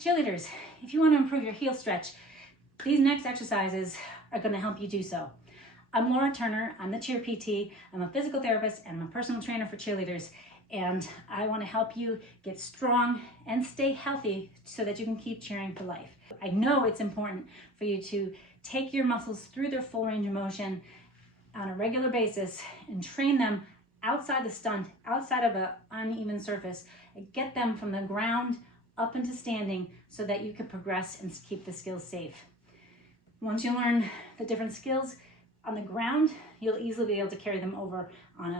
Cheerleaders, if you want to improve your heel stretch, these next exercises are going to help you do so. I'm Laura Turner, I'm the cheer PT, I'm a physical therapist and I'm a personal trainer for cheerleaders, and I want to help you get strong and stay healthy so that you can keep cheering for life. I know it's important for you to take your muscles through their full range of motion on a regular basis and train them outside the stunt, outside of an uneven surface, and get them from the ground up into standing so that you can progress and keep the skills safe. Once you learn the different skills on the ground, you'll easily be able to carry them over on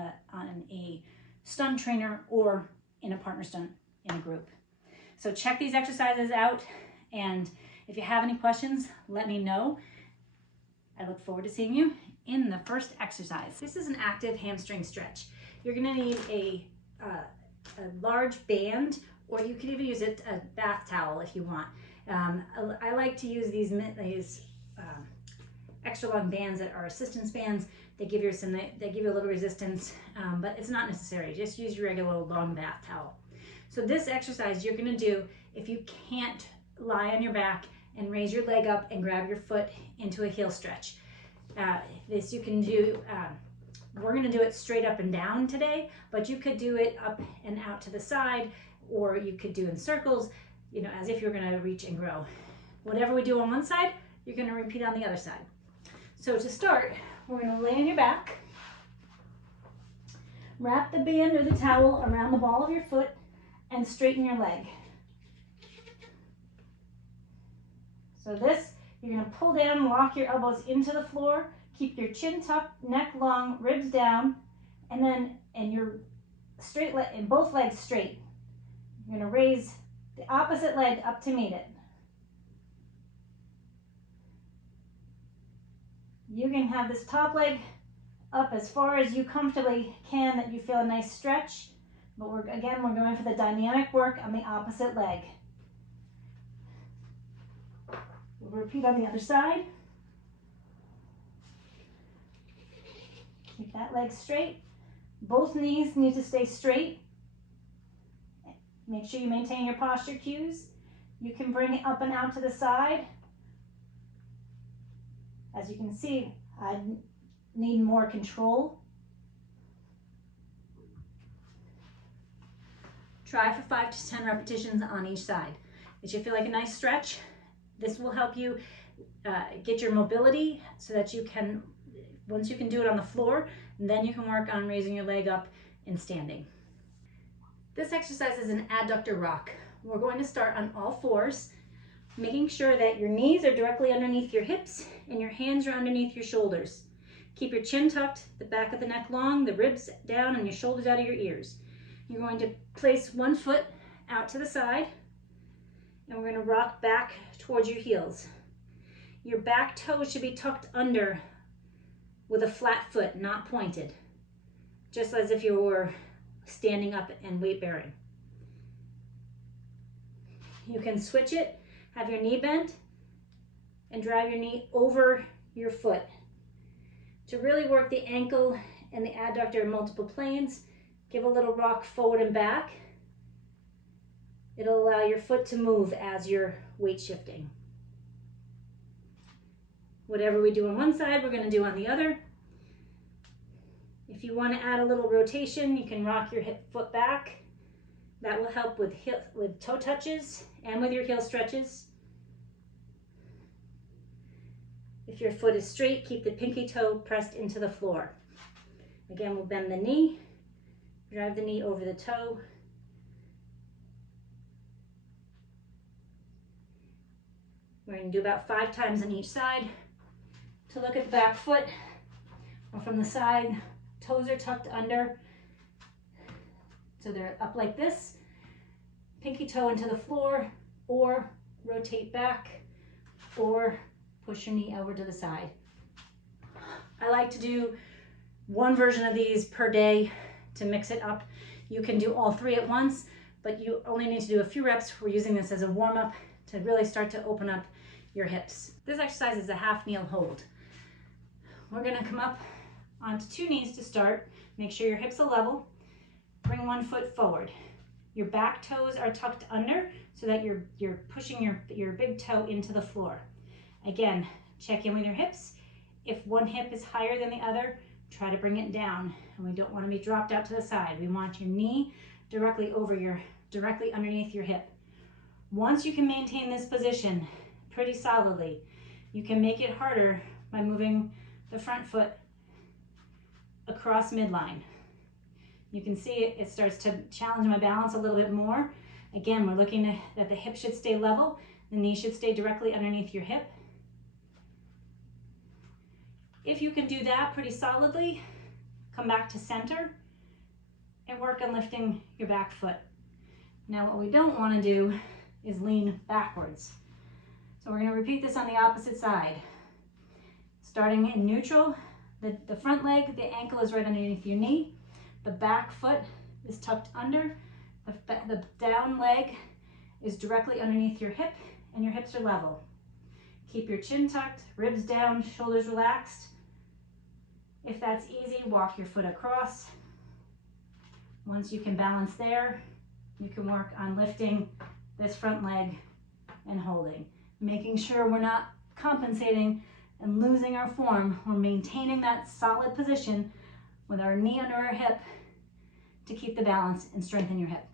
a stunt trainer or in a partner stunt in a group. So check these exercises out, and if you have any questions, let me know. I look forward to seeing you in the first exercise. This is an active hamstring stretch. You're gonna need a large band, or you could even use a bath towel if you want. I like to use these extra long bands that are assistance bands. They give you a little resistance, but it's not necessary. Just use your regular long bath towel. So this exercise you're gonna do if you can't lie on your back and raise your leg up and grab your foot into a heel stretch. This you can do, we're gonna do it straight up and down today, but you could do it up and out to the side, or you could do in circles, you know, as if you're gonna reach and grow. Whatever we do on one side, you're gonna repeat on the other side. So to start, we're gonna lay on your back, wrap the band or the towel around the ball of your foot, and straighten your leg. So this, you're gonna pull down, lock your elbows into the floor, keep your chin tucked, neck long, ribs down, and your straight leg, and both legs straight. You're gonna raise the opposite leg up to meet it. You can have this top leg up as far as you comfortably can, that you feel a nice stretch, but we're going for the dynamic work on the opposite leg. We'll repeat on the other side. Keep that leg straight. Both knees need to stay straight. Make sure you maintain your posture cues. You can bring it up and out to the side. As you can see, I need more control. Try for 5 to 10 repetitions on each side. It should feel like a nice stretch. This will help you get your mobility so that you can, once you can do it on the floor, then you can work on raising your leg up and standing. This exercise is an adductor rock. We're going to start on all fours, making sure that your knees are directly underneath your hips and your hands are underneath your shoulders. Keep your chin tucked, the back of the neck long, the ribs down, and your shoulders out of your ears. You're going to place one foot out to the side, and we're going to rock back towards your heels. Your back toe should be tucked under with a flat foot, not pointed, just as if you were standing up and weight bearing. You can switch it, have your knee bent, and drive your knee over your foot. To really work the ankle and the adductor in multiple planes, give a little rock forward and back. It'll allow your foot to move as you're weight shifting. Whatever we do on one side, we're going to do on the other. If you want to add a little rotation, you can rock your foot back. That will help with toe touches and with your heel stretches. If your foot is straight, keep the pinky toe pressed into the floor. Again, we'll bend the knee, drive the knee over the toe. We're going to do about 5 times on each side. To look at the back foot, or from the side, toes are tucked under, so they're up like this. Pinky toe into the floor, or rotate back, or push your knee over to the side. I like to do one version of these per day to mix it up. You can do all 3 at once, but you only need to do a few reps. We're using this as a warm-up to really start to open up your hips. This exercise is a half kneel hold. We're gonna come up onto 2 knees to start. Make sure your hips are level. Bring one foot forward. Your back toes are tucked under so that you're pushing your big toe into the floor. Again, check in with your hips. If one hip is higher than the other, try to bring it down. And we don't want to be dropped out to the side. We want your knee directly underneath your hip. Once you can maintain this position pretty solidly, you can make it harder by moving the front foot across midline. You can see it starts to challenge my balance a little bit more. Again, we're looking that the hip should stay level, the knee should stay directly underneath your hip. If you can do that pretty solidly, come back to center and work on lifting your back foot. Now what we don't want to do is lean backwards. So we're going to repeat this on the opposite side. Starting in neutral, the front leg, the ankle is right underneath your knee. The back foot is tucked under. The down leg is directly underneath your hip, and your hips are level. Keep your chin tucked, ribs down, shoulders relaxed. If that's easy, walk your foot across. Once you can balance there, you can work on lifting this front leg and holding. Making sure we're not compensating and losing our form. We're maintaining that solid position with our knee under our hip to keep the balance and strengthen your hip.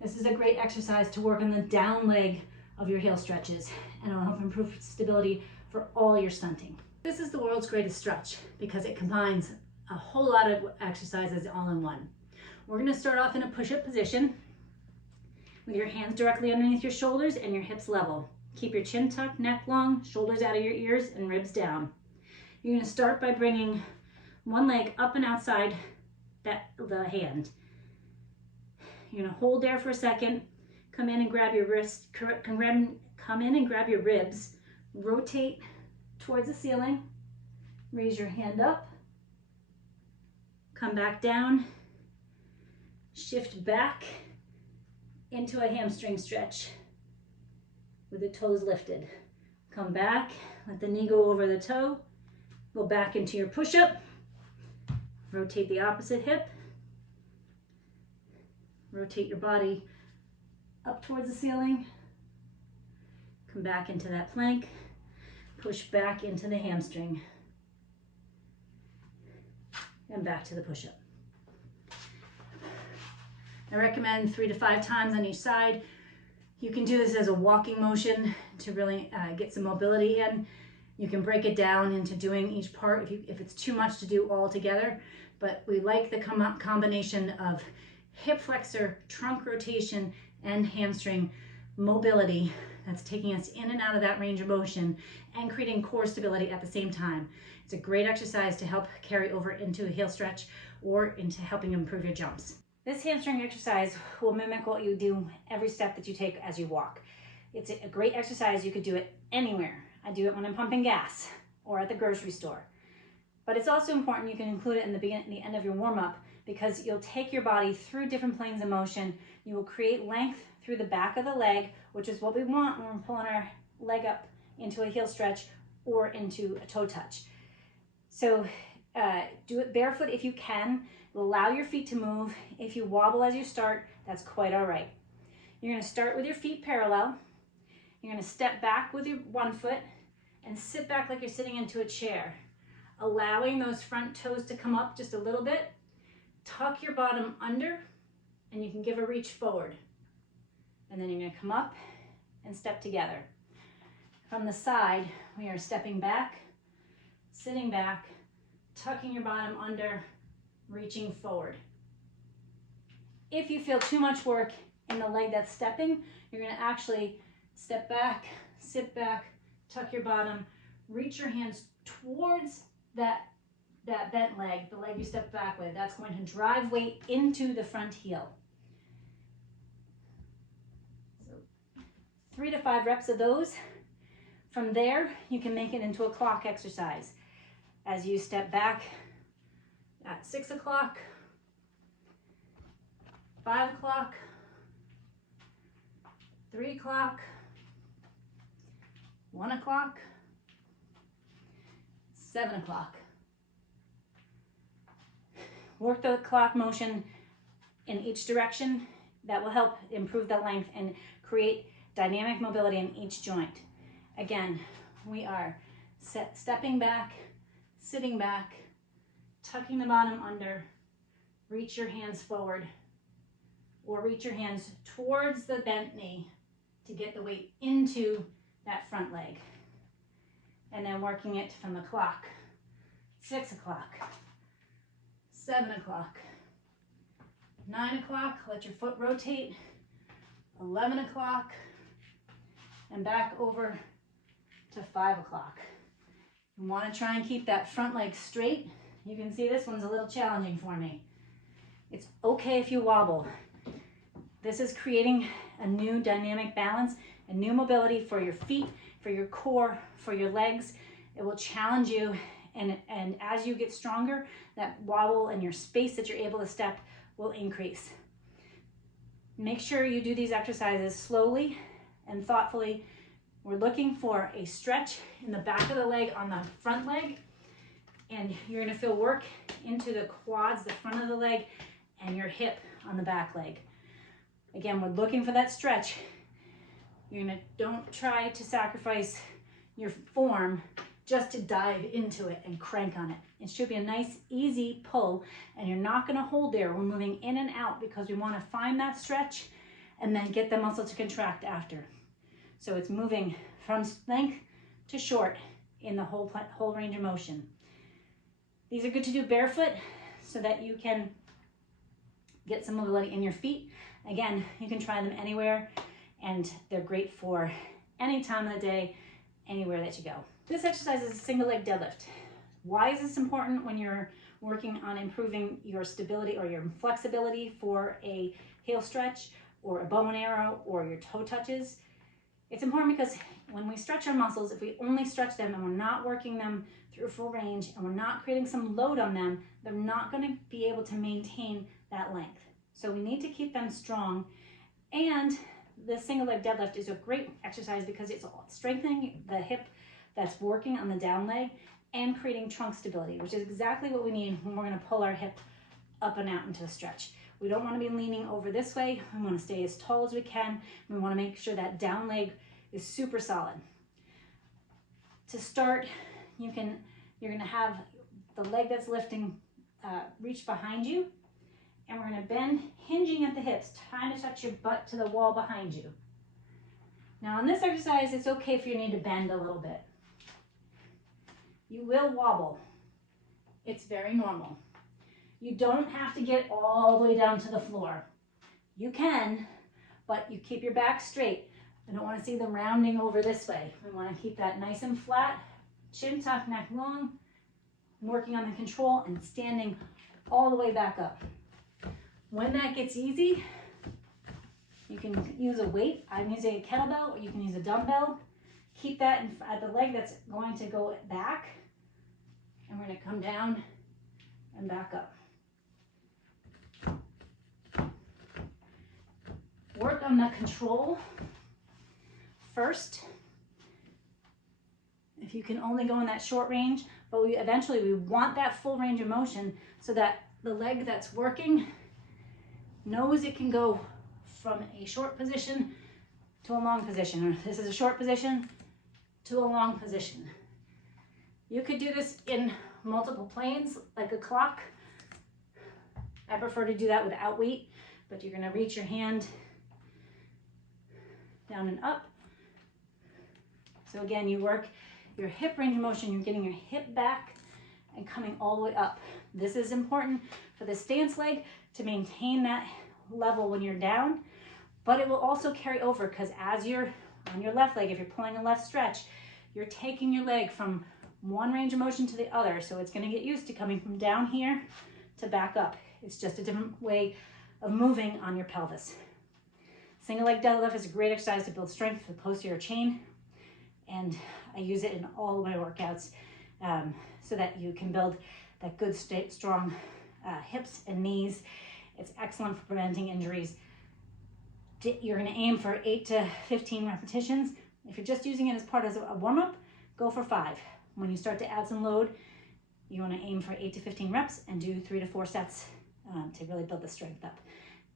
This is a great exercise to work on the down leg of your heel stretches, and it will help improve stability for all your stunting. This is the world's greatest stretch because it combines a whole lot of exercises all in one. We're going to start off in a push-up position with your hands directly underneath your shoulders and your hips level. Keep your chin tucked, neck long, shoulders out of your ears, and ribs down. You're going to start by bringing one leg up and outside the hand. You're going to hold there for a second, come in and grab your wrist, come in and grab your ribs, rotate towards the ceiling, raise your hand up, come back down, shift back into a hamstring stretch with the toes lifted. Come back, let the knee go over the toe, go back into your push-up, rotate the opposite hip, rotate your body up towards the ceiling, come back into that plank, push back into the hamstring, and back to the push-up. I recommend 3 to 5 times on each side. You can do this as a walking motion to really get some mobility in. You can break it down into doing each part if it's too much to do all together, but we like the combination of hip flexor, trunk rotation, and hamstring mobility that's taking us in and out of that range of motion and creating core stability at the same time. It's a great exercise to help carry over into a heel stretch or into helping improve your jumps. This hamstring exercise will mimic what you do every step that you take as you walk. It's a great exercise. You could do it anywhere. I do it when I'm pumping gas or at the grocery store. But it's also important you can include it in the end of your warm-up because you'll take your body through different planes of motion. You will create length through the back of the leg, which is what we want when we're pulling our leg up into a heel stretch or into a toe touch. So do it barefoot if you can. Allow your feet to move. If you wobble as you start, that's quite all right. You're going to start with your feet parallel. You're going to step back with your one foot and sit back like you're sitting into a chair, allowing those front toes to come up just a little bit. Tuck your bottom under, and you can give a reach forward. And then you're going to come up and step together. From the side, we are stepping back, sitting back, tucking your bottom under, reaching forward. If you feel too much work in the leg that's stepping, you're going to actually step back, sit back, tuck your bottom, reach your hands towards that bent leg, the leg you stepped back with. That's going to drive weight into the front heel. So 3 to 5 reps of those. From there, you can make it into a clock exercise. As you step back at 6 o'clock, 5 o'clock, 3 o'clock, 1 o'clock, 7 o'clock. Work the clock motion in each direction that will help improve the length and create dynamic mobility in each joint. Again, we are stepping back, sitting back, tucking the bottom under, reach your hands forward, or reach your hands towards the bent knee to get the weight into that front leg. And then working it from the clock. 6 o'clock, 7 o'clock, 9 o'clock, let your foot rotate, 11 o'clock, and back over to 5 o'clock. You want to try and keep that front leg straight. You can see this one's a little challenging for me. It's okay if you wobble. This is creating a new dynamic balance, a new mobility for your feet, for your core, for your legs. It will challenge you, and as you get stronger, that wobble and your space that you're able to step will increase. Make sure you do these exercises slowly and thoughtfully. We're looking for a stretch in the back of the leg on the front leg, and you're gonna feel work into the quads, the front of the leg, and your hip on the back leg. Again, we're looking for that stretch. Don't try to sacrifice your form just to dive into it and crank on it. It should be a nice, easy pull, and you're not gonna hold there. We're moving in and out because we wanna find that stretch and then get the muscle to contract after. So it's moving from length to short in the whole range of motion. These are good to do barefoot so that you can get some mobility in your feet. Again, you can try them anywhere, and they're great for any time of the day, anywhere that you go. This exercise is a single leg deadlift. Why is this important when you're working on improving your stability or your flexibility for a heel stretch or a bow and arrow or your toe touches? It's important because when we stretch our muscles, if we only stretch them and we're not working them through full range and we're not creating some load on them, they're not going to be able to maintain that length. So we need to keep them strong. And the single leg deadlift is a great exercise because it's strengthening the hip that's working on the down leg and creating trunk stability, which is exactly what we need when we're going to pull our hip up and out into a stretch. We don't want to be leaning over this way. We want to stay as tall as we can. We want to make sure that down leg is super solid. To start, you're going to have the leg that's lifting reach behind you, and we're going to bend, hinging at the hips, trying to touch your butt to the wall behind you. Now in this exercise, it's okay if you need to bend a little bit. You will wobble. It's very normal. You don't have to get all the way down to the floor. You can, but you keep your back straight. I don't want to see them rounding over this way. We want to keep that nice and flat, chin tucked, neck long, working on the control and standing all the way back up. When that gets easy, you can use a weight. I'm using a kettlebell, or you can use a dumbbell. Keep that at the leg that's going to go back, and we're going to come down and back up. Work on the control first. If you can only go in that short range, but eventually we want that full range of motion so that the leg that's working knows it can go from a short position to a long position, or this is a short position to a long position. You could do this in multiple planes, like a clock. I prefer to do that without weight, but you're going to reach your hand down and up. So again, you work your hip range of motion, you're getting your hip back and coming all the way up. This is important for the stance leg to maintain that level when you're down, but it will also carry over because as you're on your left leg, if you're pulling a left stretch, you're taking your leg from one range of motion to the other. So it's going to get used to coming from down here to back up. It's just a different way of moving on your pelvis. Single leg deadlift is a great exercise to build strength for the posterior chain, and I use it in all of my workouts so that you can build that good, strong hips and knees. It's excellent for preventing injuries. You're going to aim for 8 to 15 repetitions. If you're just using it as part of a warm-up, go for 5. When you start to add some load, you want to aim for 8 to 15 reps and do 3 to 4 sets to really build the strength up.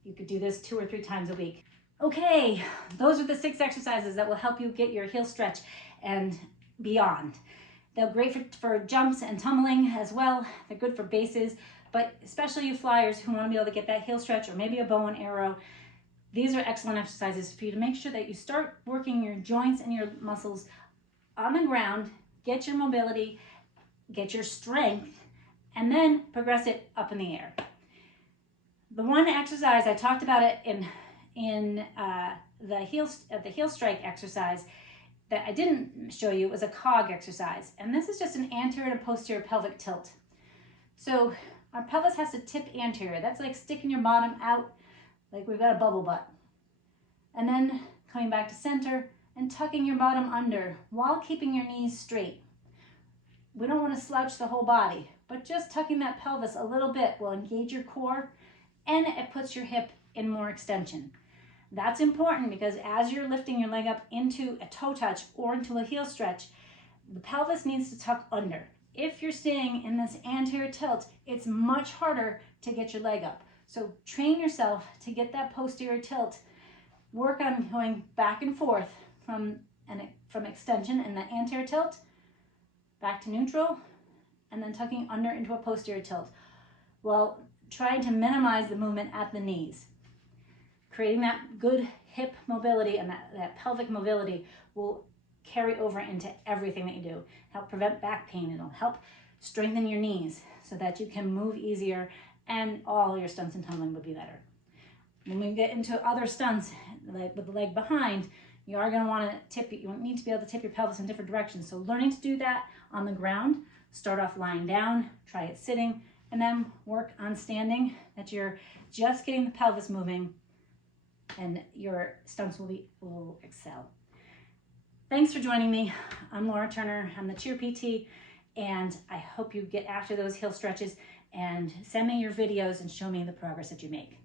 You could do this 2 or 3 times a week. Okay, those are the 6 exercises that will help you get your heel stretch and beyond. They're great for jumps and tumbling as well. They're good for bases, but especially you flyers who want to be able to get that heel stretch or maybe a bow and arrow, these are excellent exercises for you to make sure that you start working your joints and your muscles on the ground, get your mobility, get your strength, and then progress it up in the air. The one exercise, I talked about it in the heel strike exercise that I didn't show you, was a cog exercise. And this is just an anterior to posterior pelvic tilt. So our pelvis has to tip anterior. That's like sticking your bottom out like we've got a bubble butt. And then coming back to center and tucking your bottom under while keeping your knees straight. We don't want to slouch the whole body, but just tucking that pelvis a little bit will engage your core and it puts your hip in more extension. That's important because as you're lifting your leg up into a toe touch or into a heel stretch, the pelvis needs to tuck under. If you're staying in this anterior tilt, it's much harder to get your leg up. So train yourself to get that posterior tilt. Work on going back and forth from extension in the anterior tilt, back to neutral, and then tucking under into a posterior tilt. Well, trying to minimize the movement at the knees. Creating that good hip mobility and that pelvic mobility will carry over into everything that you do. Help prevent back pain. It'll help strengthen your knees so that you can move easier and all your stunts and tumbling would be better. When we get into other stunts, like with the leg behind, you are going to want to tip, you need to be able to tip your pelvis in different directions. So learning to do that on the ground, start off lying down, try it sitting, and then work on standing, that you're just getting the pelvis moving and your stunts will excel. Thanks for joining me. I'm Laura Turner. I'm the cheer PT, and I hope you get after those heel stretches and send me your videos and show me the progress that you make.